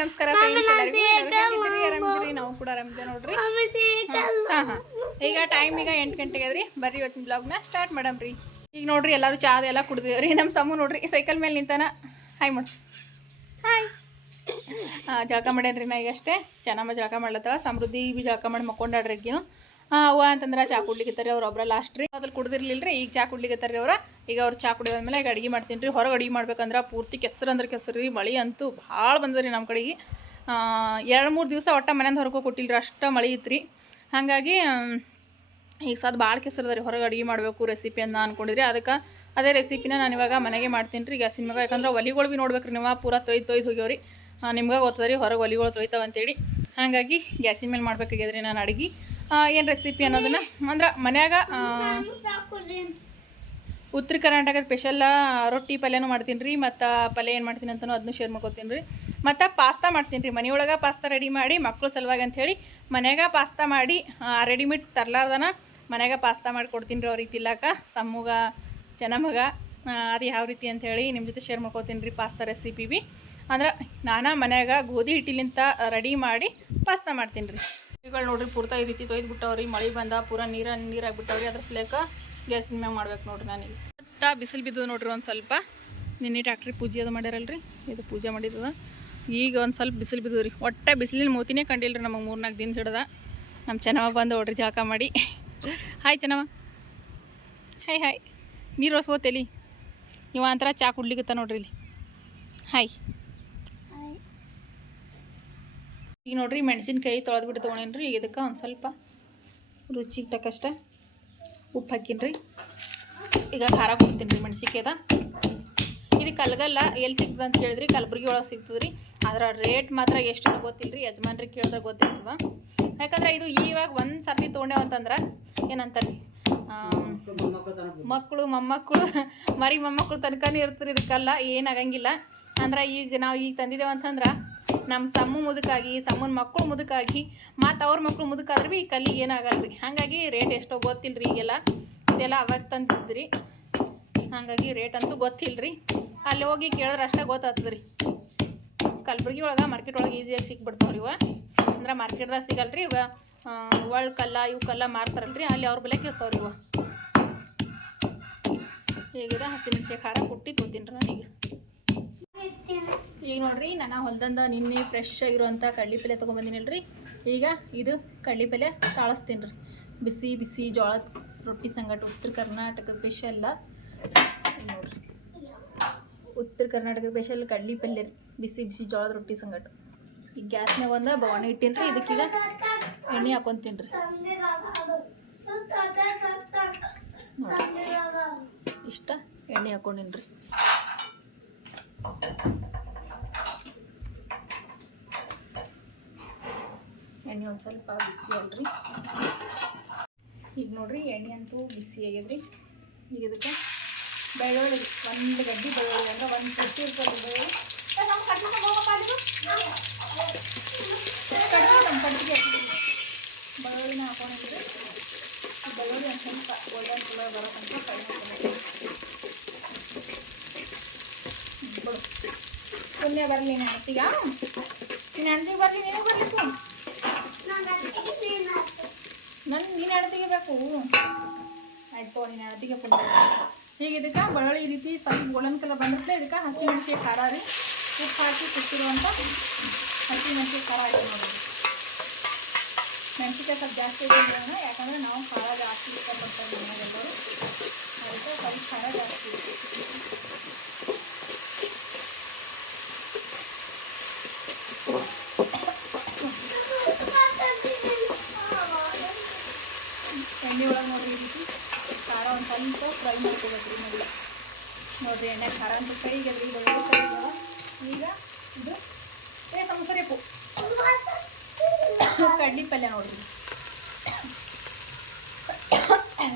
ನಮಸ್ಕಾರ? ನಾವು ಕೂಡ ಆರಾಮಿದ್ದೇವೆ ನೋಡ್ರಿ. ಹಾಂ ಹಾಂ ಈಗ ಟೈಮ್ ಈಗ ಎಂಟು ಗಂಟೆಗೆ ಅದ್ರಿ ಬರ್ರಿ ಇವತ್ತಿನ ಬ್ಲಾಗ್ನ ಸ್ಟಾರ್ಟ್ ಮಾಡಮ್ರಿ ಈಗ ನೋಡ್ರಿ ಎಲ್ಲರೂ ಚಾ ಎಲ್ಲ ರೀ. ನಮ್ಮ ಸಮೂ ನೋಡ್ರಿ ಸೈಕಲ್ ಮೇಲೆ ನಿಂತಾನ. ಹಾಯ್ ಮಾಡು. ಹಾಯ್ ಜಳಕ ಮಾಡ್ಯಾನ್ರಿ ನಾ ಈಗ ಅಷ್ಟೇ. ಚೆನ್ನಮ್ಮ ಜಳಕ ಮಾಡ್ಲತ್ತ ಸಮೃದ್ಧಿ ಬಿ ಜಳಕ ಮಾಡಿ ಮಕ್ಕೊಂಡಾಡ್ರಿ ಆ ಹಾಂ ಅವ್ವ ಅಂತಂದ್ರೆ ಚಾ ಕುಡ್ಲಿಕ್ಕೆ ಅವ್ರ ಒಬ್ರ ಲಾಸ್ಟ್ ರೀ. ಅದ್ರಲ್ಲಿ ಕುಡ್ದಿರ್ಲಿಲ್ಲ ರೀ ಈಗ ಚಾ ಕುಡ್ಲಿಕ್ಕತ್ತಾರ ಅವ್ರ. ಈಗ ಅವ್ರು ಚಾ ಕುಡಿಯೋದ್ಮೇಲೆ ಈಗ ಅಡುಗೆ ಮಾಡ್ತೀನಿ ರೀ. ಹೊರಗೆ ಅಡುಗೆ ಮಾಡ್ಬೇಕಂದ್ರೆ ಪೂರ್ತಿ ಕೆಸರು ಅಂದ್ರೆ ಕೆಸರು ರೀ. ಮಳೆ ಅಂತೂ ಭಾಳ ಬಂದದ್ರಿ ನಮ್ಮ ಕಡೆಗೆ. ಎರಡು ಮೂರು ದಿವಸ ಒಟ್ಟ ಮನೆಯಿಂದ ಹೊರಗೆ ರೀ ಅಷ್ಟು ಮಳೆ ಇತ್ತು ರೀ ಹಾಗಾಗಿ ಈಗ ಸದ್ ಭಾಳ ಕೆಸರು ರೀ ಹೊರಗೆ ಅಡುಗೆ ಮಾಡಬೇಕು ರೆಸಿಪಿ ಅಂತ ಅಂದ್ಕೊಂಡಿದ್ರಿ ಅದಕ್ಕೆ ಅದೇ ರೆಸಿಪಿನ ನಾನು ಇವಾಗ ಮನೆಗೆ ಮಾಡ್ತೀನಿ ರೀ. ಗ್ಯಾಸಿನ ಮ್ಯಾಗ ಯಾಕಂದ್ರೆ ಒಲಿಗಳು ಭೀ ನೋಡ್ಬೇಕು ರೀ ನೀವು. ಪೂರ ತೊಯ್ದು ತೊಯ್ದು ಹೋಗ್ಯವ್ರಿ. ನಿಮ್ಗೆ ಗೊತ್ತದ ರೀ. ಹೊರಗೆ ಒಲಿಗಳು ತೊಯ್ತಾವಂತೇಳಿ ಹಾಗಾಗಿ ಗ್ಯಾಸಿನ ಮೇಲೆ ಮಾಡ್ಬೇಕಾಗ್ಯದ್ರಿ ನಾನು ಅಡುಗೆ. ಏನು ರೆಸಿಪಿ ಅನ್ನೋದನ್ನ? ಅಂದ್ರೆ ಮನ್ಯಾಗ ಉತ್ತರ ಕರ್ನಾಟಕದ ಸ್ಪೆಷಲ್ ರೊಟ್ಟಿ ಪಲ್ಯನೂ ಮಾಡ್ತೀನಿ ರೀ ಮತ್ತು ಪಲ್ಯ ಏನು ಮಾಡ್ತೀನಿ ಅಂತಲೂ ಅದನ್ನು ಶೇರ್ ಮಾಡ್ಕೊತೀನಿ ರೀ ಮತ್ತು ಪಾಸ್ತಾ ಮಾಡ್ತೀನಿ ರೀ ಮನೆಯೊಳಗೆ ಪಾಸ್ತಾ ರೆಡಿ ಮಾಡಿ ಮಕ್ಕಳು ಸಲುವಾಗಿ ಅಂಥೇಳಿ ಮನ್ಯಾಗ ಪಾಸ್ತಾ ಮಾಡಿ ರೆಡಿಮೇಡ್ ತರಲಾರ್ದನ ಮನ್ಯಾಗ ಪಾಸ್ತಾ ಮಾಡಿ ಕೊಡ್ತೀನಿ ರೀ ಅವ್ರಿಗೆ ತಿನ್ನಕ ಸಮ್ಮಗ ಚೆನ್ನಮಗ ಅದು ಯಾವ ರೀತಿ ಅಂಥೇಳಿ ನಿಮ್ಮ ಜೊತೆ ಶೇರ್ ಮಾಡ್ಕೊತೀನಿ ರೀ ಪಾಸ್ತಾ ರೆಸಿಪಿ ಬಿ ಅಂದ್ರೆ ನಾನು ಮನ್ಯಾಗ ಗೋಧಿ ಹಿಟ್ಟಿಲಿಂತ ರೆಡಿ ಮಾಡಿ ಪಾಸ್ತಾ ಮಾಡ್ತೀನಿ ರೀ ಇವುಗಳು ನೋಡ್ರಿ ಪೂರ್ತಾ ಈ ರೀತಿ ತೊಯ್ದು ಬಿಟ್ಟವ್ರಿ. ಮಳೆ ಬಂದ ಪೂರ ನೀರ ನೀರಾಗ್ಬಿಟ್ಟವ್ರಿ. ಅದ್ರ ಸಲೇಕ ಗ್ಯಾಸಿನ ಮ್ಯಾಗ ಮಾಡ್ಬೇಕು ನೋಡ್ರಿ ನಾನೀಗ. ಮತ್ತು ಬಿಸಿಲು ಬಿದ್ದು ನೋಡ್ರಿ ಒಂದು ಸ್ವಲ್ಪ. ನಿನ್ನೆ ಟ್ಯಾಕ್ಟ್ರಿ ಪೂಜೆ ಅದು ಮಾಡ್ಯಾರಲ್ರಿ. ಇದು ಪೂಜೆ ಮಾಡಿದ್ದದ ಈಗ ಒಂದು ಸ್ವಲ್ಪ ಬಿಸಿಲು ಬಿದ್ದು ರೀ ಒಟ್ಟೆ ಬಿಸಿಲಿನ ಮೂತಿನೇ ಕಂಡಿಲ್ರಿ ನಮಗೆ ನಮಗೆ ಮೂರ್ನಾಲ್ಕು ದಿನ ಹಿಡ್ದ. ನಮ್ಮ ಚೆನ್ನವ ಬಂದು ನೋಡ್ರಿ ಜಳಕ ಮಾಡಿ. ಹಾಯ್ ಚೆನ್ನವ ಹಾಯ್ ಹಾಯ್. ನೀರು ಹೊಸ್ಕೋತೇಲಿ. ನೀವು ಒಂಥರ ಚಾ ಕುಡ್ಲಿಕ್ಕತ್ತ ನೋಡ್ರಿ ಇಲ್ಲಿ. ಹಾಯ್. ಈಗ ನೋಡಿರಿ ಮೆಣಸಿನ್ಕಾಯಿ ತೊಳೆದ್ಬಿಟ್ಟು ತೊಗೊಂಡೇನಿ ರೀ ಇದಕ್ಕೆ ಒಂದು ಸ್ವಲ್ಪ ರುಚಿಗೆ ತಕ್ಕಷ್ಟ ಉಪ್ಪು ಹಾಕಿನ್ರಿ. ಈಗ ಖಾರ ಕೊಡ್ತೀನಿ ರೀ ಮೆಣಸಿನ್ಕಾಯ್ದ. ಇದು ಕಲ್ಗಲ್ಲ ಎಲ್ಲಿ ಸಿಗ್ತದೆ ಅಂತ ಹೇಳಿದ್ರಿ, ಕಲಬುರ್ಗಿ ಒಳಗೆ ಸಿಗ್ತದೆ ರೀ ಅದರ ರೇಟ್ ಮಾತ್ರ ಎಷ್ಟು ಗೊತ್ತಿಲ್ಲ ರೀ ಯಜಮಾನ್ರಿಗೆ ಕೇಳಿದ್ರೆ ಗೊತ್ತಿರ್ತದ. ಯಾಕಂದ್ರೆ ಇದು ಇವಾಗ ಒಂದು ಸರ್ತಿ ತೊಗೊಂಡೇವು ಅಂತಂದ್ರೆ, ಏನಂತಾರೆ? ಮಕ್ಕಳು ಮೊಮ್ಮಕ್ಕಳು, ಮರಿ ಮೊಮ್ಮಕ್ಕಳು ತನಕನೇ ಇರ್ತದೆ ಇದಕ್ಕೆಲ್ಲ ಏನಾಗಂಗಿಲ್ಲ ಅಂದ್ರೆ ಈಗ ನಾವು ಈಗ ತಂದಿದ್ದೇವೆ ಅಂತಂದ್ರೆ ನಮ್ಮ ಸಮ್ಮ ಮುದುಕಾಗಿ, ಸಮ್ಮನ ಮಕ್ಕಳು ಮುದುಕಾಗಿ, ಮತ್ತು ಅವ್ರ ಮಕ್ಕಳು ಮುದುಕಾದ್ರೆ ಈ ಕಲ್ಲಿಗೆ ಏನಾಗಲ್ಲ ರೀ ಹಾಗಾಗಿ ರೇಟ್ ಎಷ್ಟೋ ಗೊತ್ತಿಲ್ಲ ರೀ ಈಗೆಲ್ಲ. ಇದೆಲ್ಲ ಅವಾಗ ತಂದಿದ್ರಿ ಹಾಗಾಗಿ ರೇಟ್ ಅಂತೂ ಗೊತ್ತಿಲ್ಲ ರೀ ಅಲ್ಲಿ ಹೋಗಿ ಕೇಳಿದ್ರೆ ಅಷ್ಟೇ ಗೊತ್ತಾಗ್ತದೆ ರೀ ಕಲಬುರ್ಗಿ ಒಳಗೆ ಮಾರ್ಕೆಟ್ ಒಳಗೆ ಈಸಿಯಾಗಿ ಸಿಕ್ಬಿಡ್ತಾವ್ರಿ ಇವ. ಅಂದ್ರೆ ಮಾರ್ಕೆಟ್ದಾಗ ರೀ ಇವ. ಒಳ್ಳೆ ಕಲ್ಲ ಇವಕ್ಕೆಲ್ಲ ರೀ ಅಲ್ಲಿ ಅವ್ರ ಬೆಲೆ ಇರ್ತಾವ್ರಿ ಇವ. ಹೇಗಿದೆ ಹಸಿಮೆಣಸಿನ ಖಾರ ಕುಟ್ಟಿ ತಿಂತೀನಿ ರೀ ನಾನೀಗ. ಈಗ ನೋಡ್ರಿ, ನಾನು ಹೊಲ್ದಂದ ನಿನ್ನೆ ಫ್ರೆಶ್ ಆಗಿರುವಂಥ ಪಲ್ಯ ತೊಗೊಂಬಂದಿನಲ್ರಿ ಈಗ ಇದು ಕಡ್ಲಿಪಲ್ಲೆ ತಾಳಸ್ತೀನಿ ರೀ. ಬಿಸಿ ಬಿಸಿ ಜೋಳದ ರೊಟ್ಟಿ ಸಂಗಟ, ಉತ್ತರ ಕರ್ನಾಟಕದ ಸ್ಪೆಷಲ್ಲ ನೋಡ್ರಿ. ಉತ್ತರ ಕರ್ನಾಟಕದ ಸ್ಪೆಷಲ್ ಕಡ್ಲಿ ಪಲ್ಯ. ಬಿಸಿ ಬಿಸಿ ಜೋಳದ ರೊಟ್ಟಿ ಸಂಗಟ. ಈಗ ಗ್ಯಾಸ್ನಾಗ ಒಂದು ಬವಣೆ ಇಟ್ಟೀನಿ ರೀ, ಇದಕ್ಕೀಗ ಎಣ್ಣೆ ಹಾಕೊತೀನಿ ರೀ. ಇಷ್ಟ ಎಣ್ಣೆ ಹಾಕೊಂಡೀನಿ ಎಣ್ಣೆ ಒಂದು ಸ್ವಲ್ಪ ಬಿಸಿ ಅಲ್ರಿ. ಈಗ ನೋಡ್ರಿ ಎಣ್ಣೆ ಅಂತೂ ಬಿಸಿ ಆಗ್ಯದ್ರಿ. ಈಗ ಇದಕ್ಕೆ ಬೆಳ್ಳುಳ್ಳಿ, ಒಂದು ಗಡ್ಡಿ ಬೆಳ್ಳುಳ್ಳಿ ಅಂದ್ರೆ ಒಂದು ಕಟ್ಟಿ ಇರ್ತದೆ ಬೆಳ್ಳುಳ್ಳಿ. ಕಟ್ಟಿಗೆ ಬೆಳ್ಳುಳ್ಳಿನ ಹಾಕೊಂಡಿದ್ರಿ ಬೆಳ್ಳುಳ್ಳಿ ಒಂದು ಸ್ವಲ್ಪ ಗೋಲ್ಡನ್ ಕಲರ್ ಬರೋ ತನಕ ಫ್ರೈ ಪುಣ್ಯ ಬರಲಿ ನೀನು ನೆನಪಿಗೆ ನೀನು ಹೆಂಡ್ತಿಗೆ ಬರಲಿ ನೀನು ಬರ್ಲಿಕ್ಕೆ ನನ್ ನೀನು ಬೇಕು ಆಯ್ತು ನೀನು ಹೆಣ್ತಿಗೆ ಪುಣ್ಯ ಈಗ ಇದಕ್ಕೆ ಬಳ್ಳಿ ಈ ರೀತಿ ಸ್ವಲ್ಪ ಗೋಲ್ಡನ್ ಕಲರ್ ಬಂದಿರ್ತದೆ ಇದಕ್ಕೆ ಹಸಿ ಮೆಣಸಿಗೆ ಖಾರ ರೀ. ಉಪ್ಪು ಹಾಕಿ ಕುಟ್ಟಿರುವಂಥ ಹಸಿ ಮೆಣಸಿಗೆ ಖಾರ ಹಾಕಿ ನೋಡಿ ಮೆಣಸಿಕಾಯಿ ಸ್ವಲ್ಪ ಜಾಸ್ತಿ ಇರೋಣ ಯಾಕಂದರೆ ಯಾಕಂದ್ರೆ ನಾವು ಖಾರ ಜಾಸ್ತಿ ಇಷ್ಟಪಡ್ತಾರೆ ಮನೆಯಲ್ಲೆಲ್ಲರೂ. ಅದಕ್ಕೆ ಸ್ವಲ್ಪ ಖಾರ ಜಾಸ್ತಿ ಇದೆ. ಎಣ್ಣೆ ಒಳಗೆ ನೋಡ್ರಿ ಈ ರೀತಿ ಖಾರ ಒಂದು ಸ್ವಲ್ಪ ಫ್ರೈ ಮಾಡ್ಕೋಬೇಕು ರೀ ನೋಡಿ ನೋಡ್ರಿ ಎಣ್ಣೆ ಖಾರ ಅಂತ ಕೈಗೆ ಎಲ್ರಿ ಈಗ ಇದು ಏ ಸಂಸರೇಪು ಕಡ್ಲಿ ಪಲ್ಯ ನೋಡ್ರಿ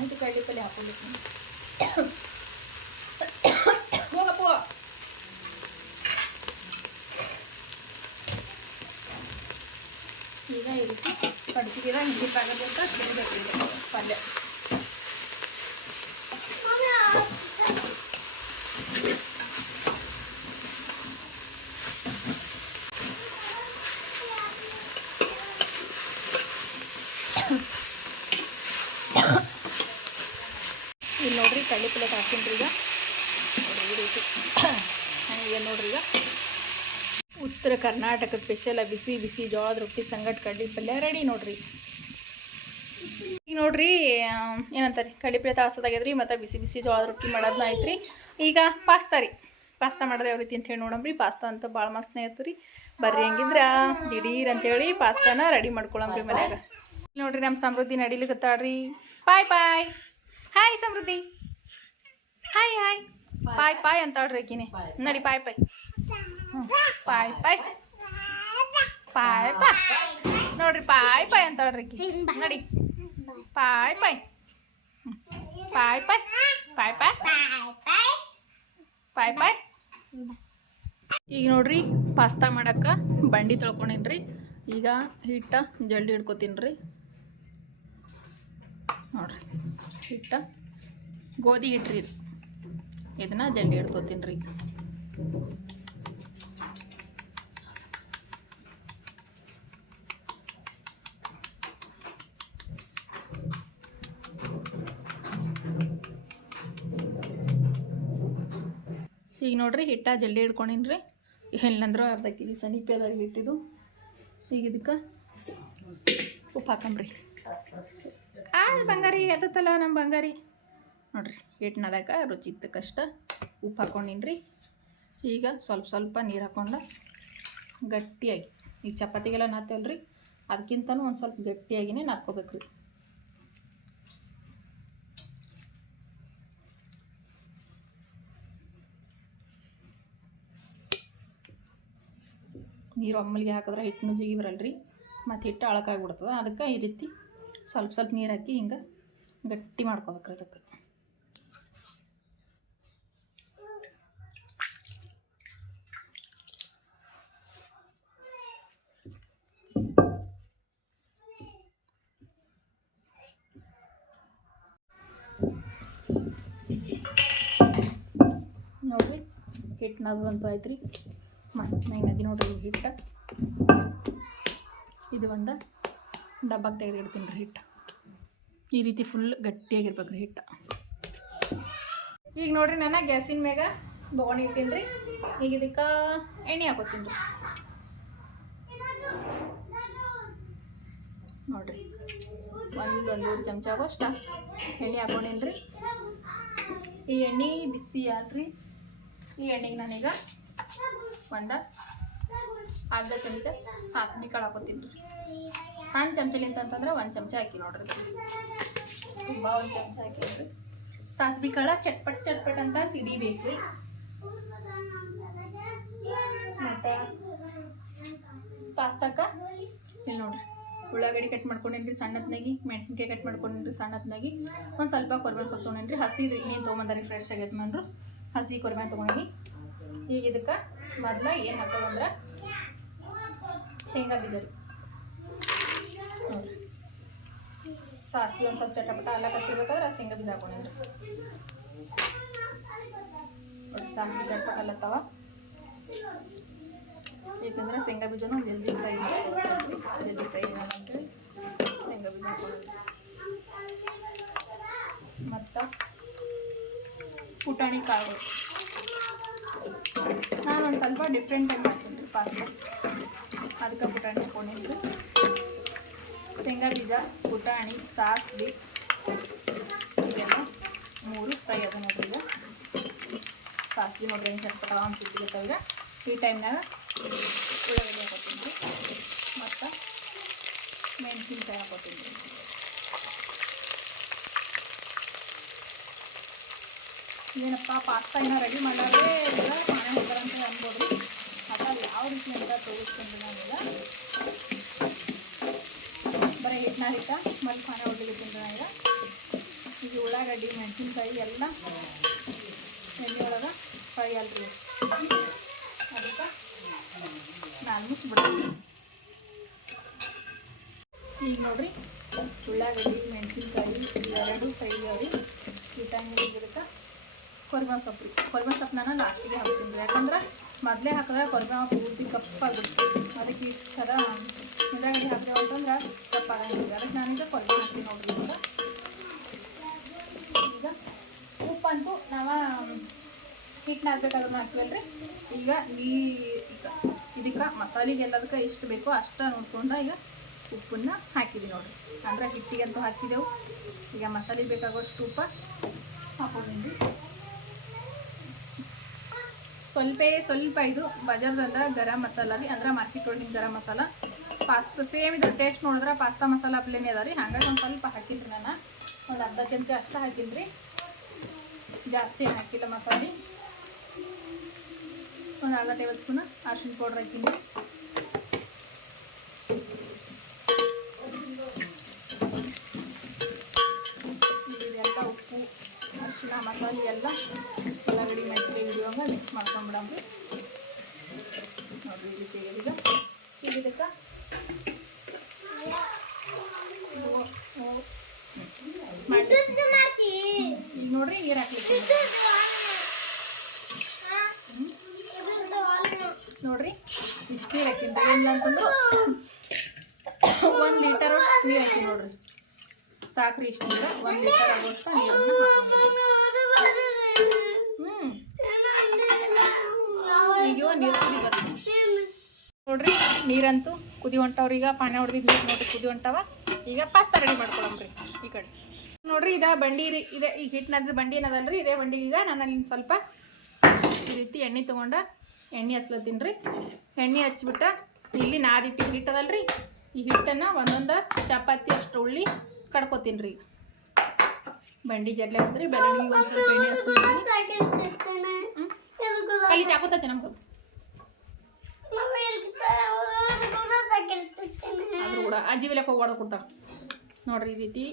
ಇದು ಕಡ್ಲಿ ಪಲ್ಯ ಹಾಕೊಬೇಕು ಹೋಗಪ್ಪ ಈಗ ಈ ರೀತಿ ಕಡ್ಸಿಗಿರ ಹಿಂದಿಕ್ಕಾಗತ್ತೆ ಅಂತ ತಿನ್ಬೇಕು ಇದು ಪಲ್ಯ ಹಾಕ್ತೀನಿ ರೀ ಈಗ ನೋಡಿ ಈ ರೀತಿ ಹಂಗೆ ನೋಡ್ರಿ ಈಗ ಉತ್ತರ ಕರ್ನಾಟಕದ ಸ್ಪೆಷಲ್ ಬಿಸಿ ಬಿಸಿ ಜೋಳದ ರೊಟ್ಟಿ ಸಂಗಟ್ ಕಡ್ಲಿ ಪಲ್ಯ ರೆಡಿ ನೋಡ್ರಿ. ಈಗ ನೋಡ್ರಿ ಏನಂತಾರೆ ಏನಂತಾರೆ ಕಡ್ಲಿಪಲ್ಯ ತಾಳ್ಸೋದಾಗ್ಯದ್ರಿ ಮತ್ತು ಬಿಸಿ ಬಿಸಿ ಜೋಳದ ರೊಟ್ಟಿ ಮಾಡೋದನ್ನ ಐತ್ರಿ ಈಗ ಪಾಸ್ತಾ ರೀ. ಪಾಸ್ತಾ ಮಾಡೋದು ಯಾವ ರೀತಿ ಅಂತ ಹೇಳಿ ನೋಡಮ್ರಿ. ಪಾಸ್ತಾ ಅಂತ ಭಾಳ ಮಸ್ತ್ನೇ ಇರ್ತದೆ ಬರ್ರಿ ಹಂಗಿದ್ರ, ದಿಢೀರ್ ಅಂತೇಳಿ ಪಾಸ್ತಾನ ರೆಡಿ ಮಾಡ್ಕೊಳಂಬ್ರಿ ಮನ್ಯಾಗ. ನೋಡ್ರಿ ನಮ್ಮ Samruddhi ನಡಿಲಿಕತ್ತಾಳ್ರಿ. Bye bye hi Samruddhi. Hi hi Pai ಪಾಯ್ ಅಂತಾಳ್ರಿ ಆಕಿನೇ ನಡಿ ಪಾಯ್ ಪಾಯ್ ಪಾಯ್ ಪಾಯ್. ಪಾಯ್ ಪಾಯ್. ನೋಡ್ರಿ, ಪಾಯ್ ಪಾಯ್ ಅಂತ ಹೇಳ್ರಿ ನೋಡಿ. ಪಾಯ್ ಪಾಯ್. ಪಾಯ್ ಪಾಯ್. ಪಾಯ್ ಪಾಯ್. ಪಾಯ್ ಪಾಯ್. ಈಗ ನೋಡ್ರಿ, ಪಾಸ್ತಾ ಮಾಡಕ್ಕೆ ಬಂಡಿ ತೊಳ್ಕೊಂಡಿನ್ರಿ. ಈಗ ಹಿಟ್ಟ ಜಲ್ದಿ ಹಿಡ್ಕೊತೀನಿ ರೀ ನೋಡ್ರಿ, ಹಿಟ್ಟ ಗೋಧಿ ಹಿಟ್ರಿ. ಇದು. ಇದನ್ನ ಜಲ್ದಿ ಹಿಡ್ಕೊತೀನಿ ರೀ ಈಗ ನೋಡಿರಿ ಹಿಟ್ಟ ಜಲ್ದಿ ಹಿಡ್ಕೊಂಡಿನ್ರಿ. ಎಲ್ಲಂದ್ರೂ ಅರ್ಧ ಕೆ ಜಿ ಸನಿಪೆ ಅದಾಗ ಈಗ ಇದಕ್ಕೆ ಉಪ್ಪು ಹಾಕಂಬ್ರಿ. ಆ ಬಂಗಾರಿ ಎತ್ತಲ್ಲ ನಮ್ಮ ಬಂಗಾರಿ. ನೋಡ್ರಿ, ಹಿಟ್ಟಿನದಾಗ ರುಚಿ ಕಷ್ಟ ಉಪ್ಪು ಹಾಕೊಂಡಿನ್ರಿ. ಈಗ ಸ್ವಲ್ಪ ಸ್ವಲ್ಪ ನೀರು ಹಾಕೊಂಡು ಗಟ್ಟಿಯಾಗಿ. ಈಗ ಚಪಾತಿಗೆಲ್ಲ ನಾತೇವಲ್ರಿ ಅದಕ್ಕಿಂತನೂ ಒಂದು ಸ್ವಲ್ಪ ಗಟ್ಟಿಯಾಗಿನೇ ನಾದ್ಕೋಬೇಕು ನೀರು ಒಮ್ಮಲಿಗೆ ಹಾಕಿದ್ರೆ ಹಿಟ್ಟು ಜಿಗಿ ಬರಲ್ರಿ ಮತ್ತು ಹಿಟ್ಟು ಅಳಕಾಗ್ಬಿಡ್ತದೆ ಅದಕ್ಕೆ ಈ ರೀತಿ ಸ್ವಲ್ಪ ಸ್ವಲ್ಪ ನೀರು ಹಾಕಿ ಹಿಂಗೆ ಗಟ್ಟಿ ಮಾಡ್ಕೋಬೇಕ್ರಿ ಅದಕ್ಕೆ. ನೋಡ್ರಿ ಹಿಟ್ಟು ನದಂತೂ ಆಯ್ತು ರೀ ಮಸ್ತ್ ನದಿ ನೋಡ್ರಿ ಹಿಟ್ಟು. ಇದು ಒಂದು ಡಬ್ಬಕ್ಕೆ ತೆಗೆದಿಡ್ತೀನಿ ರೀ ಹಿಟ್ಟು. ಈ ರೀತಿ ಫುಲ್ ಗಟ್ಟಿಯಾಗಿರ್ಬೇಕು ರೀ ಹಿಟ್ಟು. ಈಗ ನೋಡ್ರಿ ನಾನು ಗ್ಯಾಸಿನ ಮ್ಯಾಗ ಬೊಗಣಿ ಇಟ್ಟೀನಿ ರೀ. ಈಗ ಇದಕ್ಕೆ ಎಣ್ಣೆ ಹಾಕೋತೀನಿ ರೀ. ನೋಡಿರಿ. ಒಂದು ಒಂದೂರು ಚಮಚ ಆಗೋಷ್ಟ ಎಣ್ಣೆ ಹಾಕೊಂಡೇನ್ರಿ ಈ ಎಣ್ಣೆ ಬಿಸಿ ಆದ್ರಿ. ಈ ಎಣ್ಣೆಗೆ ನಾನೀಗ ಒಂದು ಅರ್ಧ ಚಮಚ ಸಾಸಿವೆ ಕಾಳು ಹಾಕೋತೀನಿ. ಸಣ್ಣ ಚಮಚಲಿಂತ ಅಂತಂದ್ರೆ ಒಂದು ಚಮಚ ಹಾಕಿ ನೋಡ್ರಿ. ತುಂಬ ಒಂದು ಚಮಚ ಹಾಕಿ ನೋಡ್ರಿ. ಸಾಸಿವೆ ಕಾಳು ಚಟ್ಪಟ್ ಚಟ್ಪಟ್ ಅಂತ ಸಿಡಿಬೇಕು ರೀ ಮತ್ತು ಪಾಸ್ತಾಕ ಇಲ್ಲಿ ನೋಡ್ರಿ. ಉಳ್ಳಾಗಡ್ಡಿ ಕಟ್ ಮಾಡ್ಕೊಂಡೇನ್ರಿ ಸಣ್ಣತ್ನಾಗಿ, ಮೆಣಸಿನ್ಕಾಯಿ ಕಟ್ ಮಾಡ್ಕೊಂಡೇನ್ರಿ ಸಣ್ಣತ್ನಾಗಿ. ಒಂದು ಸ್ವಲ್ಪ ಕೊರ್ಮೆ ಸೊಪ್ಪು ತೊಗೊಂಡೇನ್ರಿ. ಹಸಿ ನೀನು ತೊಗೊಂಬಂದ್ರಿ ಫ್ರೆಶ್ ಆಗೈತೆ ಮಂದ್ರು ಹಸಿ ಕೊರ್ಮೆ ತೊಗೊಂಡಿ ಈಗ ಇದಕ್ಕೆ ಮೊದ್ಲ ಏನು ಹಾಕೋದಂದ್ರೆ ಶೇಂಗಾ ಬೀಜ ರೀ ನೋಡ್ರಿ ಸಾಸ್ವಿ ಒಂದು ಸ್ವಲ್ಪ ಚಟಪಟ ಎಲ್ಲ ಕತ್ತಿರ್ಬೇಕಾದ್ರೆ ಶೇಂಗಾ ಬೀಜ ಹಾಕೊಂಡೇನ್ರಿ ನೋಡಿ ಸಾಸ್ವಿ, ಚಟಪಟ ಅಲ್ಲತ್ತವ ಏಕೆಂದ್ರೆ ಶೇಂಗಾ ಬೀಜನೂ ಜಲ್ದಿ ಫ್ರೈ ಮಾಡ್ಕೊಳ್ತೀವಿ ಜಲ್ದಿ ಫ್ರೈ ಅಂತೇಳಿ ಶೇಂಗಾ ಬೀಜ ಹಾಕೊಂಡ್ರಿ ಮತ್ತು ಪುಟಾಣಿ ಕಾಳು. ನಾನು ಒಂದು ಸ್ವಲ್ಪ ಡಿಫ್ರೆಂಟ್ ಆಗಿ ಮಾಡ್ತೀನಿ ರೀ ಪಾಸ್ತಾ ಅದಕ್ಕೆ ಪುಟಾಣಿ ಹಾಕೊಂಡಿದ್ರಿ ಶೇಂಗಾ ಬೀಜ ಪುಟಾಣಿ ಸಾಸ್ವಿ ಇದೆಲ್ಲ ಮೂರು ಫ್ರೈ ಅದ ನೋಡ್ರಿ ಈಗ ಸಾಸ್ವಿ ನೋಡ್ರಿ ಹೆಂಗೆ ಚಟ್ಪಟ ಅಂತ ಸಿಗ್ತಾವೆ ಈಗ ಈ ಟೈಮ್ನಾಗ ಉಳ್ಳಾಗಡ್ಡಿ ಹಾಕೋತೀನಿ ರೀ ಮತ್ತು ಮೆಣಸಿನ್ಕಾಯಿ ಹಾಕೋತೀನಿ ಏನಪ್ಪ ಪಾಸ್ತಾ ಏನ ರೆಡಿ ಮಾಡೋದೇ ಈಗ ಮನೆ ಹೋಗ್ತಾರಂತ ಅನ್ಬೋದು. ರೀ ಅದ್ರಲ್ಲಿ ಯಾವ ರೀತಿ ಅಂತ ತೋರಿಸ್ಕೊಂಡು ನಾನೀಗ ಬರೀ ಹಿಟ್ಟನ ಹಿಟ್ಟ ಮತ್ತೆ ಪಾನೆ ಹೊಡ್ಲಿಕ್ಕೆ ನಾನೀಗ ಈಗ ಉಳ್ಳಾಗಡ್ಡಿ, ಮೆಣಸಿನ್ಕಾಯಿ ಎಲ್ಲ ಎಣ್ಣೆ ಒಳಗೆ ಫ್ರೈ ಅಲ್ರಿ ಅದಕ್ಕೆ ನಾನು ಮುಚ್ಚಿಬಿಡ್ತೀನಿ ಈಗ ನೋಡ್ರಿ, ಉಳ್ಳಾಗಡ್ಡಿ, ಮೆಣಸಿನ್ಕಾಯಿ, ಇವೆರಡು ಫ್ರೈ ಅವ್ರಿ ಈ ಟೈಮ್ ಇದಕ್ಕೆ ಕೊರ್ಬೇವು ಸೊಪ್ಪು. ರೀ ಸೊಪ್ಪನ ಲಾಸ್ಟಿಗೆ ಹಾಕ್ತೀನಿ. ರೀ ಯಾಕಂದ್ರೆ ಮೊದಲೇ ಹಾಕಿದ್ರೆ ಕೊರ್ಬೇವು ಪೂರ್ತಿ ಕಪ್ಪಾಗುತ್ತೆ ಅದಕ್ಕೆ ಈ ಥರ ಉಳ್ಳಾಗಡ್ಡಿ ಹಾಕಿದೆ ಅಂತಂದ್ರೆ ಕಪ್ಪಾಗಂಗಿಲ್ಲ ಅದಕ್ಕೆ ನಾನೀಗ ಕೊರ್ಬೇವು ಹಾಕ್ತೀನಿ ನೋಡ್ರಿ ಇವಾಗ. ಈಗ ಉಪ್ಪಂತೂ ನಾವು ಹಿಟ್ಟನ್ನ ಹಾಕ್ಬೇಕಾದ್ರೂ ರೀ ಈಗ ನೀ ಈಗ ಇದಕ್ಕೆ ಮಸಾಲೆಗೆ ಎಲ್ಲದಕ್ಕೆ ಎಷ್ಟು ಬೇಕೋ ಅಷ್ಟ ನೋಡ್ಕೊಂಡು ಈಗ ಉಪ್ಪನ್ನ ಹಾಕಿದ್ವಿ ನೋಡಿರಿ. ಅಂದ್ರೆ ಹಿಟ್ಟಿಗೆ ಅಂತೂ ಹಾಕಿದೆವು. ಈಗ ಮಸಾಲೆ ಬೇಕಾಗೋಷ್ಟು ಉಪ್ಪ ಹಾಕೊಂಡಿದ್ವಿ ಸ್ವಲ್ಪ ಸ್ವಲ್ಪ ಇದು ಬಜಾರ್ದಂದ ಗರಂ ಮಸಾಲ ರೀ, ಅಂದ್ರೆ ಮಾರ್ಕೆಟ್ ಒಳಗಿನ ಗರಂ ಮಸಾಲ. ಪಾಸ್ತಾ ಸೇಮ್ ಇದು ಟೇಸ್ಟ್ ನೋಡಿದ್ರೆ ಪಾಸ್ತಾ ಮಸಾಲ ಅಪ್ಲೇನೇ ಅದ ರೀ. ಹಾಗಾಗಿ ಒಂದು ಸ್ವಲ್ಪ ಹಾಕಿಲ್ರಿ ನಾನು. ಒಂದು ಅರ್ಧ ಚಮಚ ಅಷ್ಟು ರೀ. ಜಾಸ್ತಿ ಹಾಕಿಲ್ಲ ಮಸಾಲೆ. ಒಂದು ಅರ್ಧ ಟೇಬಲ್ ಸ್ಪೂನ್ ಅರ್ಶಿನ ಪೌಡ್ರ್ ಹಾಕಿನಿ. ಮಸಾಲೆ ಎಲ್ಲ ಉಳ್ಳಾಗಡ್ಡಿ ಮೆಣಸಿಗೆ ಹಿಡಿಯುವಂಗೆ ಮಿಕ್ಸ್ ಮಾಡ್ಕೊಂಬಿಡಮ್ರಿ ನೋಡ್ರಿ ಈ ರೀತಿ ಈಗ ಈಗ ಇದಕ್ಕೆ ಈಗ ನೋಡ್ರಿ ನೀರು ಹಾಕ್ಲಿಕ್ಕೆ. ನೋಡ್ರಿ ಇಷ್ಟು ನೀರು ಹಾಕಿದ್ರಿ ಏನಿಲ್ಲ ಅಂತಂದ್ರು ಒಂದು ಲೀಟರ್ ನೀರು ಹಾಕಿ ನೋಡ್ರಿ. ಸಾಕ್ರಿ ಇಷ್ಟು ನೀರು. ಒಂದು ಲೀಟರ್ ಆಗೋಷ್ಟು ನೀರನ್ನು ಹಾಕೊಂಡಿದ್ರಿ ನೀರು ಕುದಿ ನೋಡ್ರಿ ನೀರಂತೂ ಕುದಿ ಹೊಂಟವ್ರಿ ಈಗ ಪಾಣೆ ಹೊಡೆದಿದ್ದು ನೀರು ನೋಡ್ರಿ ಕುದಿ ಹೊಂಟವ. ಈಗ ಪಾಸ್ತ ರೆಡಿ ಮಾಡ್ಕೊಳಮ್ರಿ ಈ ಕಡೆ. ನೋಡ್ರಿ ಇದ ಬಂಡಿ ರೀ ಇದೆ ಈಗ ಹಿಟ್ಟಿನದ್ದು ಬಂಡಿ ಏನದಲ್ರಿ ಇದೇ ಬಂಡಿಗೆ ಈಗ ನಾನು ಅಲ್ಲಿ ಸ್ವಲ್ಪ ಈ ರೀತಿ ಎಣ್ಣೆ ತೊಗೊಂಡ ಎಣ್ಣೆ ಹಚ್ಲತ್ತೀನಿ ರೀ. ಎಣ್ಣೆ ಹಚ್ಬಿಟ್ಟ ಇಲ್ಲಿ ನಾದಿಟ್ಟು ಹಿಟ್ಟದಲ್ರಿ. ಈ ಹಿಟ್ಟನ್ನು ಒಂದೊಂದು ಚಪಾತಿ ಅಷ್ಟು ಉಳ್ಳಿ ಕಡ್ಕೊತೀನಿ ರೀ ಬಂಡಿ ಜಡ್ಲೆ ಅಂದ್ರಿ ಬೆಳ್ಳುಳ್ಳಿ ಒಂದು ಸ್ವಲ್ಪ ಎಣ್ಣೆ ಹಚ್ತೀನಿ ಕಲಿ ಚಾಕುತ್ತ ಚೆನ್ನಾಗಿ ಆದ್ರೂ ಕೂಡ ಅಜ್ಜಿ ಬೆಲೆಕ್ಕೆ ಹೋಗಿ ಕೊಡ್ತಾರೆ ನೋಡ್ರಿ ಈ ರೀತಿ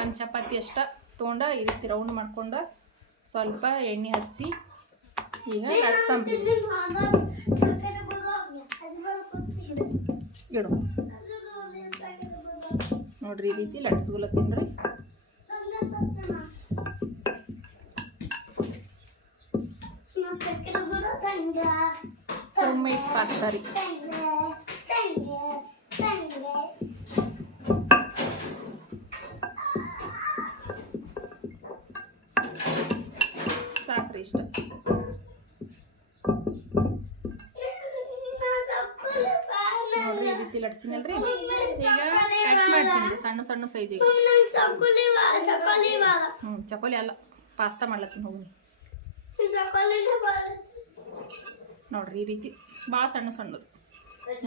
ಒಂದು ಚಪಾತಿ ಅಷ್ಟ ತೊಗೊಂಡ ಈ ರೀತಿ ರೌಂಡ್ ಮಾಡ್ಕೊಂಡು ಸ್ವಲ್ಪ ಎಣ್ಣೆ ಹಚ್ಚಿ ಈಗ ಲಟ್ಸಂಬ್ರಿ ಇಡು ನೋಡ್ರಿ ಈ ರೀತಿ ಲಟ್ಸ್ಕೊಲತ್ತೀನಿ ರೀ ಹೋಮ್ ಮೇಡ್ ಪಾಸ್ತಾ ರೀ ಸಾಕ್ರಿ ಇಷ್ಟ. ನೋಡ್ರಿ ಈ ರೀತಿ ಲಟ್ಸಿನಲ್ರಿ. ಈಗ ಕಟ್ ಮಾಡ್ತೀನಿ ಸಣ್ಣ ಸಣ್ಣ ಸೈಜಿಗೆ ಹ್ಞೂ ಚಕೋಲಿ ಅಲ್ಲ ಪಾಸ್ತಾ ಮಾಡ್ಲತ್ತೀನಿ ಹೋಗಿ ನೋಡ್ರಿ ಈ ರೀತಿ ಭಾಳ ಸಣ್ಣ ಸಣ್ಣದು.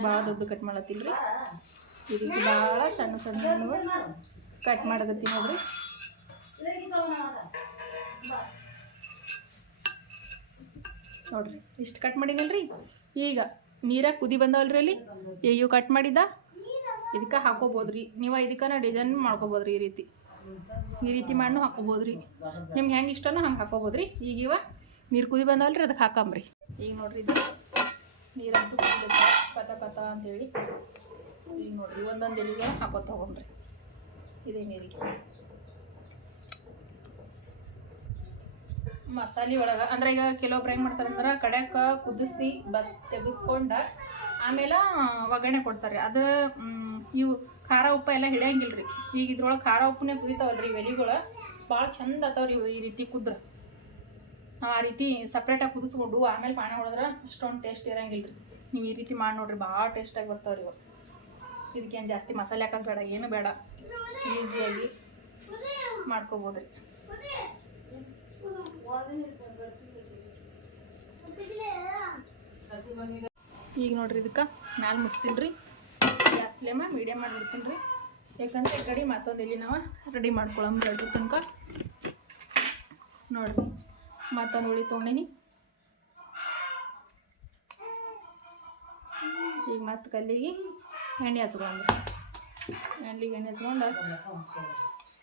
ಭಾಳ ದೊಡ್ಡ ಕಟ್ ಮಾಡ್ಲತ್ತೀನಿ ರೀ ಈ ರೀತಿ ಭಾಳ ಸಣ್ಣ ಸಣ್ಣ ಕಟ್ ಮಾಡಕತ್ತೀನಿ ನೋಡ್ರಿ. ನೋಡ್ರಿ, ಇಷ್ಟು ಕಟ್ ಮಾಡಿದಲ್ರಿ? ಈಗ ನೀರಾಗ ಕುದಿ ಬಂದವಲ್ರಿ ಅಲ್ಲಿ? ಇವು ಕಟ್ ಮಾಡಿದ್ದ ಇದಕ್ಕೆ ಹಾಕೋಬೋದ್ರಿ. ನೀವು ಇದಕ್ಕೆ ಡಿಸೈನ್ ಮಾಡ್ಕೋಬೋದ್ರಿ ಈ ರೀತಿ. ಈ ರೀತಿ ಮಾಡಿ ಹಾಕೋಬೋದ್ರಿ. ನಿಮ್ಗೆ ಹೆಂಗೆ ಇಷ್ಟನೋ ಹಂಗೆ ಹಾಕೋಬೋದ್ರಿ. ಈಗ ಇವ ನೀರು ಕುದಿ ಬಂದವಲ್ರಿ ಅದಕ್ಕೆ ಹಾಕಂಬ್ರಿ. ಈಗ ನೋಡ್ರಿ ಇದು ನೀರಂತೂ ಕತ ಕತ ಅಂತೇಳಿ. ಈಗ ನೋಡ್ರಿ ಒಂದೊಂದು ಎಲೆಗೆ ಹಾಕೋತ ಹೋಗಮ್ರಿ ಇದೇ ನೀರಿಗೆ. ಮಸಾಲೆ ಒಳಗೆ, ಅಂದ್ರೆ ಈಗ ಕೆಲವೊಬ್ರು ಏನು ಮಾಡ್ತಾರೆ ಅಂದ್ರೆ ಕಡ್ಯಾಕ ಕುದಿಸಿ ಬಸ್ ತೆಗೆದುಕೊಂಡ ಆಮೇಲೆ ಒಗ್ಗರಣೆ ಕೊಡ್ತಾರೆ ಅದು ಇವು ಖಾರ ಉಪ್ಪು ಎಲ್ಲ ರೀ ಈಗ ಇದ್ರೊಳಗೆ ಖಾರ ಉಪ್ಪನೇ ಕುಯ್ತಾವಲ್ರಿ ಈ ಎಲೆಗಳು ಭಾಳ ಚಂದ ಆತಾವ್ರಿ ಈ ರೀತಿ ಕುದ್ರ. ಆ ರೀತಿ ಸಪ್ರೇಟಾಗಿ ಕುದಿಸ್ಕೊಂಡು ಆಮೇಲೆ ಪಾಣೆ ಹೊಡೆದ್ರೆ ಅಷ್ಟೊಂದು ಟೇಸ್ಟ್ ಇರಂಗಿಲ್ರಿ. ನೀವು ಈ ರೀತಿ ಮಾಡಿ ನೋಡ್ರಿ ಭಾಳ ಟೇಸ್ಟಾಗಿ ಬರ್ತಾವ್ರಿ ಇವು ಇದಕ್ಕೇನು ಜಾಸ್ತಿ ಮಸಾಲೆ ಹಾಕೋದು ಬೇಡ, ಏನು ಬೇಡ. ಈಸಿಯಾಗಿ ಮಾಡ್ಕೋಬೋದ್ರಿ. ಈಗ ನೋಡ್ರಿ ಇದಕ್ಕೆ ಮ್ಯಾಲೆ ಮುಸ್ತೀನಿ ರೀ ಗ್ಯಾಸ್ ಫ್ಲೇಮ ಮೀಡಿಯಮ್ ಮಾಡಿಬಿಡ್ತೀನಿ ರೀ ಯಾಕಂದ್ರೆ ಈ ಕಡೆ ಮತ್ತೊಂದು ಇಲ್ಲಿ ನಾವು ರೆಡಿ ಮಾಡ್ಕೊಳಮ್ ಎರಡು ತನಕ. ನೋಡ್ರಿ. ಮತ್ತೊಂದು ಉಳಿ ತೊಗೊಂಡೇನಿ. ಈಗ ಮತ್ತೆ ಕಲ್ಲಿಗೆ ಎಣ್ಣೆ ಹಚ್ಕೊಂಡು. ಎಣ್ಣೆಗೆ ಎಣ್ಣೆ ಹಚ್ಕೊಂಡು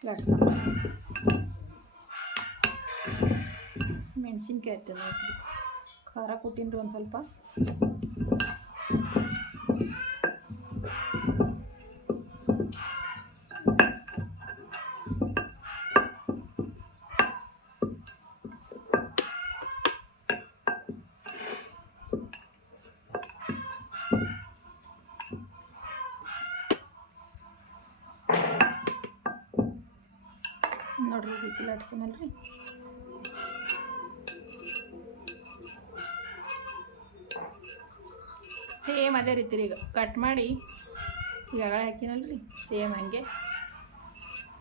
ಲಟ್ಸ ಮೆಣಸಿನ್ಕಾಯಿ ನೋಡ್ರಿ. ಖಾರ ಕೊಟ್ಟಿನ್ರಿ ಒಂದು ಸ್ವಲ್ಪ. ಕಟ್ಸಿನಲ್ರಿ ಸೇಮ್ ಅದೇ ರೀತಿ ಈಗ. ಕಟ್ ಮಾಡಿ ಜಗಳ ಹಾಕಿನಲ್ರಿ, ಸೇಮ್ ಹಂಗೆ.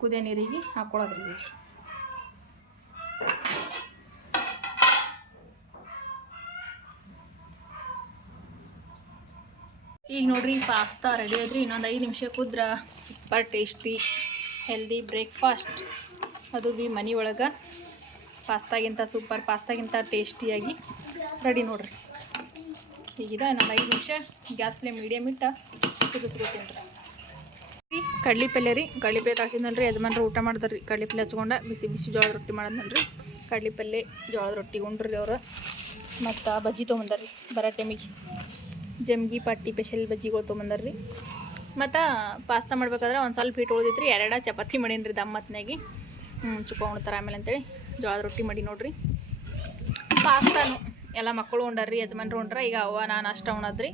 ಕುದೆ ನೀರಿಗೆ ಹಾಕ್ಕೊಳ್ಳೋದ್ರಿ ಈಗ. ನೋಡ್ರಿ, ಪಾಸ್ತಾ ರೆಡಿ ಆದ್ರಿ. ಇನ್ನೊಂದು ಐದು ನಿಮಿಷ ಕುದ್ರ, ಸೂಪರ್ ಟೇಸ್ಟಿ ಹೆಲ್ದಿ ಬ್ರೇಕ್ಫಾಸ್ಟ್ ಅದು ಬಿ ಮನೆ ಒಳಗೆ. ಪಾಸ್ತಾಗಿಂತ ಸೂಪರ್, ಪಾಸ್ತಾಗಿಂತ ಟೇಸ್ಟಿಯಾಗಿ ರೆಡಿ ನೋಡ್ರಿ. ಈಗಿದ ನಾನು ಐದು ನಿಮಿಷ ಗ್ಯಾಸ್ ಫ್ಲೇಮ್ ಮೀಡಿಯಮ್ ಇಟ್ಟು ಕುದಿಸ್ಕೊತೀನಿ ರೀ. ಕಡ್ಲಿ ಪಲ್ಯ ರೀ, ಕಡ್ಲಿ ಪಲ್ಯ ಕಾಸಿದ್ನಲ್ರಿ ಯಜಮಾನ್ರು ಊಟ ಮಾಡಿದ್ರಿ ಕಡ್ಲಿ ಪಲ್ಯ ಹಚ್ಕೊಂಡು ಬಿಸಿ ಬಿಸಿ ಜೋಳದ ರೊಟ್ಟಿ ಮಾಡಿದ್ನಲ್ರಿ. ಕಡ್ಲಿ ಪಲ್ಯ, ಜೋಳದ ರೊಟ್ಟಿ ಉಂಡ್ರಿ ಅವರು. ಮತ್ತು ಬಜ್ಜಿ ತೊಗೊಂಬಂದಾರ್ರಿ, ಬರೋ ಟೈಮಿಗೆ. ಜಮ್ಗಿ, ಪಟ್ಟಿ, ಸ್ಪೆಷಲ್ ಬಜ್ಜಿಗಳು ತೊಗೊಂಬಂದಾರ್ರಿ. ಮತ್ತು ಪಾಸ್ತಾ ಮಾಡ್ಬೇಕಾದ್ರೆ ಒಂದು ಸ್ವಲ್ಪ ಹಿಟ್ಟು ಉಳಿದೈತ್ರಿ, ಎರಡ ಚಪಾತಿ ಮಾಡೀನಿ ರೀ ದಮ್ಮತ್ನಾಗಿ ಚುಪ್ಪ ಉಣ್ತಾರೆ ಆಮೇಲೆ ಅಂತೇಳಿ ಜೋಳದ ರೊಟ್ಟಿ ಮಾಡಿ ನೋಡ್ರಿ. ಪಾಸ್ತಾನು. ಎಲ್ಲ ಮಕ್ಕಳು ಉಂಡಾರ್ರಿ, ಯಜಮಾನ್ರು ಉಂಡ್ರೆ, ಈಗ ಅವ್ವ, ನಾನು ಅಷ್ಟ ಉಣದ್ರಿ.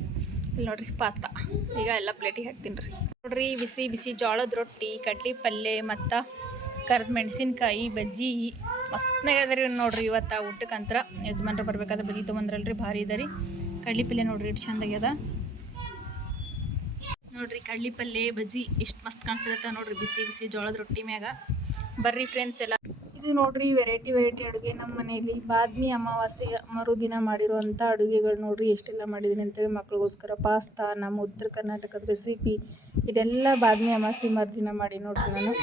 ಇಲ್ಲಿ ನೋಡ್ರಿ ಪಾಸ್ತಾ. ಈಗ ಎಲ್ಲ ಪ್ಲೇಟಿಗೆ ಹಾಕ್ತೀನಿ ರೀ ನೋಡ್ರಿ, ಬಿಸಿ ಬಿಸಿ ಜೋಳದ ರೊಟ್ಟಿ ಕಡ್ಲಿ ಪಲ್ಯ ಮತ್ತು ಕರ್ದ ಮೆಣಸಿನ್ಕಾಯಿ, ಬಜ್ಜಿ, ಮಸ್ತ್ನಾಗ ರೀ ನೋಡ್ರಿ ಇವತ್ತು ಊಟಕ್ಕಂತ್ರ ಯಜಮಾನ್ರು ಬರ್ಬೇಕಾದ್ರೆ ಬಜ್ಜಿ ತೊಗೊಂಡ್ರಲ್ರಿ ಭಾರಿ ಇದೆ ರೀ ಕಡ್ಲಿ ಪಲ್ಯ ನೋಡ್ರಿ ಇಟ್ಟು ಚೆಂದಾಗ್ಯದ ನೋಡ್ರಿ ಕಡ್ಲಿ ಪಲ್ಯ ಬಜ್ಜಿ ಎಷ್ಟು ಮಸ್ತ್ ಕಾಣಿಸತ್ತ ನೋಡ್ರಿ ಬಿಸಿ ಬಿಸಿ ಜೋಳದ ರೊಟ್ಟಿ ಮ್ಯಾಗ. ಬರ್ರಿ ಫ್ರೆಂಡ್ಸ್ ಎಲ್ಲ. ಇದು ನೋಡ್ರಿ ವೆರೈಟಿ ವೆರೈಟಿ ಅಡುಗೆ ನಮ್ಮ ಮನೆಯಲ್ಲಿ. ಬಾದ್ಮಿ ಅಮಾವಾಸ್ಯೆ ಮರುದಿನ ಮಾಡಿರುವಂಥ ಅಡುಗೆಗಳು ನೋಡ್ರಿ, ಎಷ್ಟೆಲ್ಲ ಮಾಡಿದ್ದೀನಿ ಅಂತೇಳಿ ಮಕ್ಳಿಗೋಸ್ಕರ ಪಾಸ್ತಾ, ನಮ್ಮ ಉತ್ತರ ಕರ್ನಾಟಕದ ರೆಸಿಪಿ ಇದೆಲ್ಲ ಬಾದ್ಮಿ ಅಮಾವಾಸ್ಯೆ ಮರುದಿನ ಮಾಡಿ ನೋಡ್ರಿ ನಾನು.